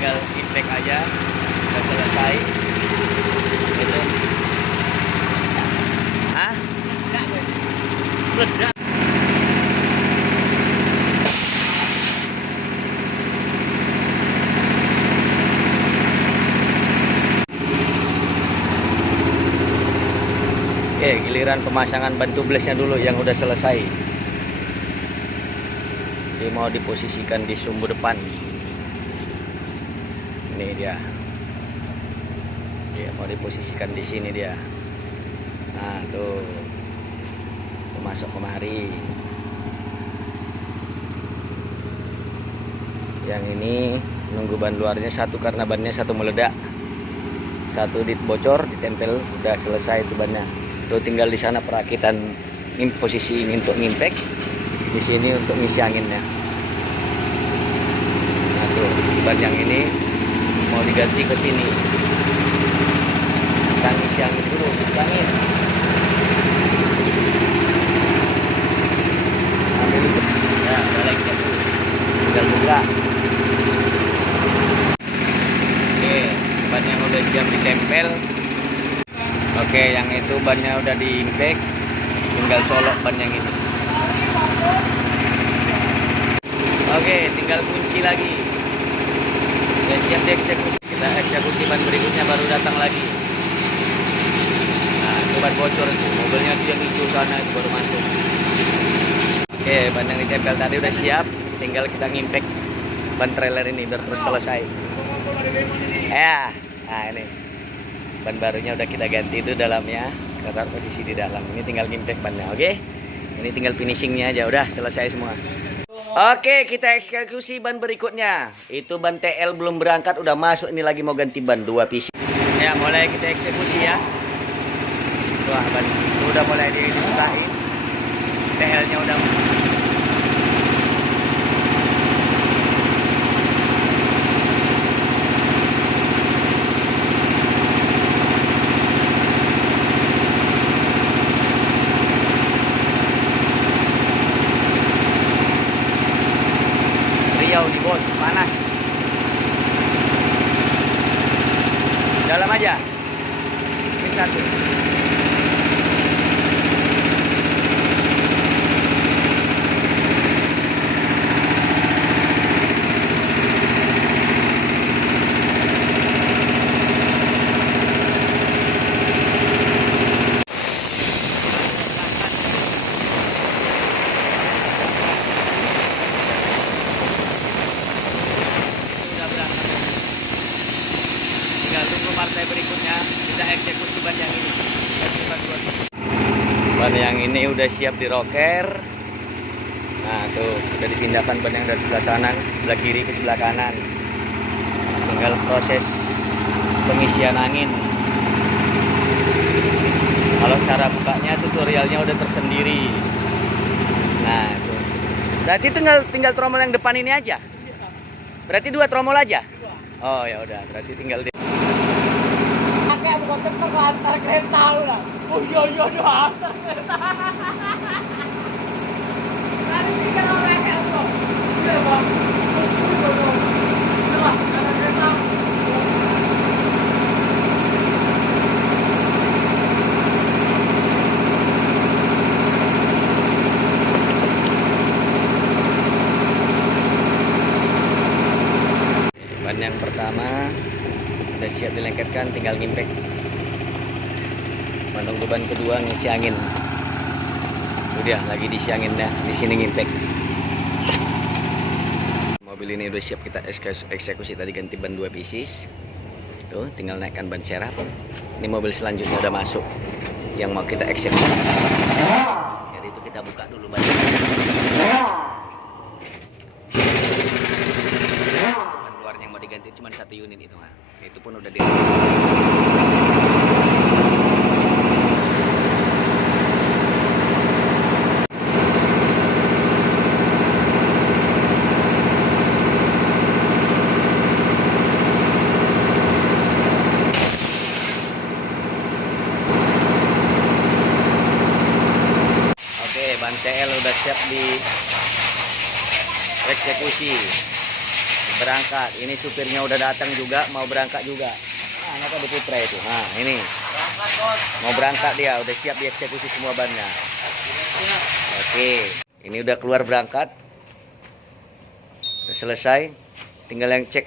tinggal imprek aja, udah selesai. Itu. Hah? Meledak. Oke, giliran pemasangan ban tublesnya dulu yang udah selesai. Dia mau diposisikan di sumbu depan. Ini dia. Dia mau diposisikan di sini dia. Nah, tuh. Masuk kemari. Yang ini nunggu ban luarnya satu karena bannya satu meledak. Satu bocor, ditempel, udah selesai itu bannya. Tuh tinggal di sana perakitan posisi ini untuk ngimpek, di sini untuk ngisi anginnya. Nah tuh ban yang ini mau diganti ke sini. Kita ngisi angin dulu, ngisi angin. Ambil itu. Ya, udah lagi tinggal buka. Oke, ban yang udah siap ditempel. Oke, yang itu bannya udah diimpek, tinggal colok ban yang ini. Oke, tinggal kunci lagi. Udah siap dieksekusi. Kita eksekusi ban berikutnya baru datang lagi. Nah, itu ban bocor itu. Mobilnya itu yang hijau sana itu baru masuk. Oke, ban yang ditempel tadi udah siap. Tinggal kita ngimpek ban trailer ini biar terus selesai. Ya, nah ini. Ban barunya udah kita ganti itu dalamnya, karena posisi di dalam. Ini tinggal ngimpek bannya, oke? Ini tinggal finishingnya aja, udah selesai semua. Oke, kita eksekusi ban berikutnya. Itu ban TL belum berangkat, udah masuk. Ini lagi mau ganti ban 2 PC. Ya, mulai kita eksekusi ya. Wah, ban itu udah mulai dibukain. TL-nya udah. Riau nih bos, panas. Dalam aja. Ini satu. Partai berikutnya kita eksekusi ban yang ini. Ban yang ini udah siap di rocker. Nah tuh udah dipindahkan ban yang dari sebelah sana, sebelah kiri ke sebelah kanan. Tinggal proses pengisian angin. Kalau cara bukanya tutorialnya udah tersendiri. Nah tuh. Berarti tinggal tromol yang depan ini aja. Berarti 2 tromol aja. Oh ya udah, berarti tinggal kayak bukan tetep antar kereta lah. Oh iya antar kereta. Tadi tinggal orang kayak apa? Iya bang. Coba antar kereta. ban yang pertama udah siap dilengketkan, tinggal ngimpek. Menunggu ban kedua ngisi angin. Udah lagi diisi anginnya, di sini ngimpek. Mobil ini udah siap kita eksekusi tadi, ganti ban 2 pieces. Tuh, tinggal naikkan ban serap. Ini mobil selanjutnya udah masuk yang mau kita eksekusi. Jadi itu kita buka dulu ban. Ban luarnya yang mau diganti cuma 1 unit itu, nah. Itu pun udah di. Ban TL udah siap di eksekusi. berangkat. Ini supirnya udah datang juga, mau berangkat juga. Nah, apa di Putra itu? Nah, ini. Mau berangkat dia, udah siap dieksekusi semua bannya. Oke, ini udah keluar berangkat. Udah selesai. Tinggal yang cek